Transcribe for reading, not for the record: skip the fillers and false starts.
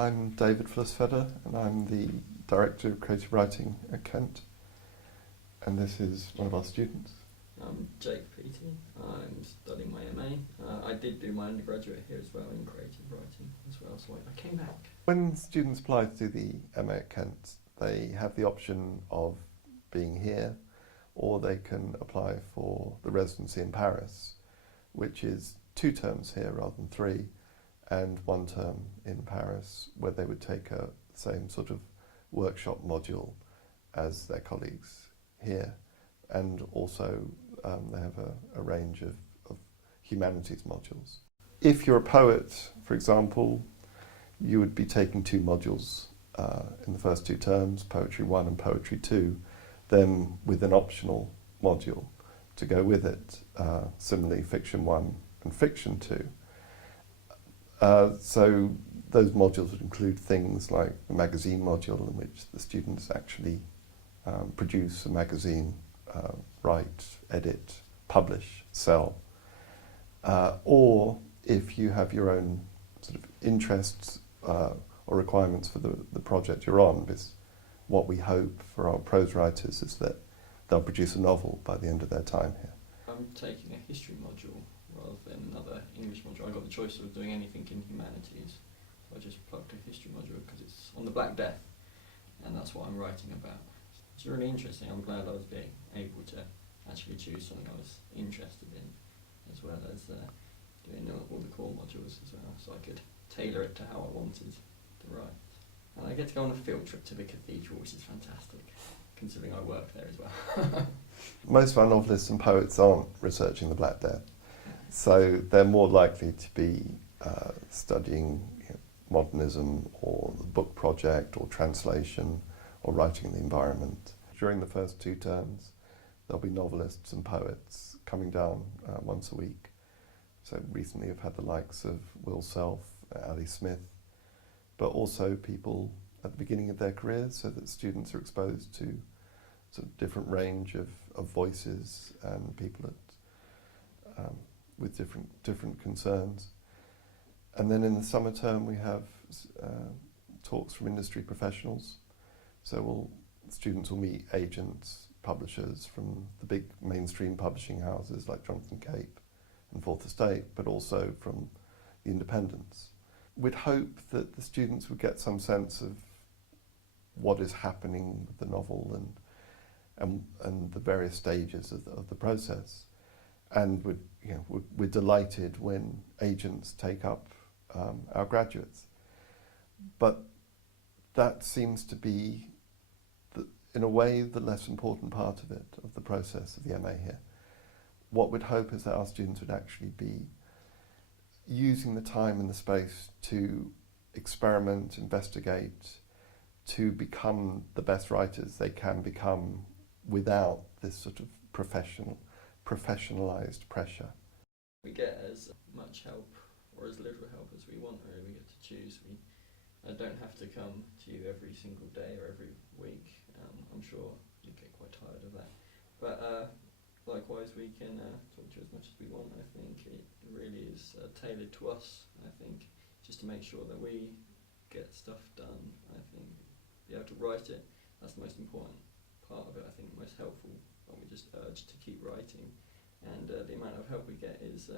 I'm David Flussfeder and I'm the Director of Creative Writing at Kent, and this is one of our students. I'm Jake Peaty. I'm studying my MA. I did do my undergraduate here as well in creative writing as well, so I came back. When students apply to do the MA at Kent, they have the option of being here, or they can apply for the residency in Paris, which is 2 terms here rather than 3, and 1 term in Paris, where they would take a same sort of workshop module as their colleagues here, and also they have a range of humanities modules. If you're a poet, for example, you would be taking 2 modules in the first 2 terms, Poetry 1 and Poetry 2, then with an optional module to go with it, similarly Fiction 1 and Fiction 2. So those modules would include things like the magazine module, in which the students actually produce a magazine, write, edit, publish, sell. Or if you have your own sort of interests or requirements for the project you're on, because what we hope for our prose writers is that they'll produce a novel by the end of their time here. I'm taking a history module rather than another English module. I got the choice of doing anything in humanities, so I just plugged a history module because it's on the Black Death, and that's what I'm writing about. It's really interesting. I'm glad I was being able to actually choose something I was interested in, as well as doing all the core modules as well, so I could tailor it to how I wanted to write. And I get to go on a field trip to the cathedral, which is fantastic, considering I work there as well. Most of our novelists and poets aren't researching the Black Death, so they're more likely to be studying modernism or the book project or translation or writing in the environment. During the first 2 terms, there'll be novelists and poets coming down once a week. So recently I've had the likes of Will Self, Ali Smith, but also people at the beginning of their careers, so that students are exposed to sort of different range of voices and people with different concerns. And then in the summer term we have talks from industry professionals. So students will meet agents, publishers from the big mainstream publishing houses like Jonathan Cape and Fourth Estate, but also from the independents. We'd hope that the students would get some sense of what is happening with the novel and the various stages of the process. And we're delighted when agents take up our graduates. But that seems to be, in a way, the less important part of it, of the process of the MA here. What we'd hope is that our students would actually be using the time and the space to experiment, investigate, to become the best writers they can become without this sort of professionalized pressure. We get as much help or as little help as we want, really. We get to choose. I don't have to come to you every single day or every week. I'm sure you get quite tired of that. But likewise, we can talk to you as much as we want. I think it really is tailored to us, I think, just to make sure that we get stuff done. I think be able to write it, that's the most important part of it. I think the most helpful, but we just urge to keep writing. And the amount of help we get is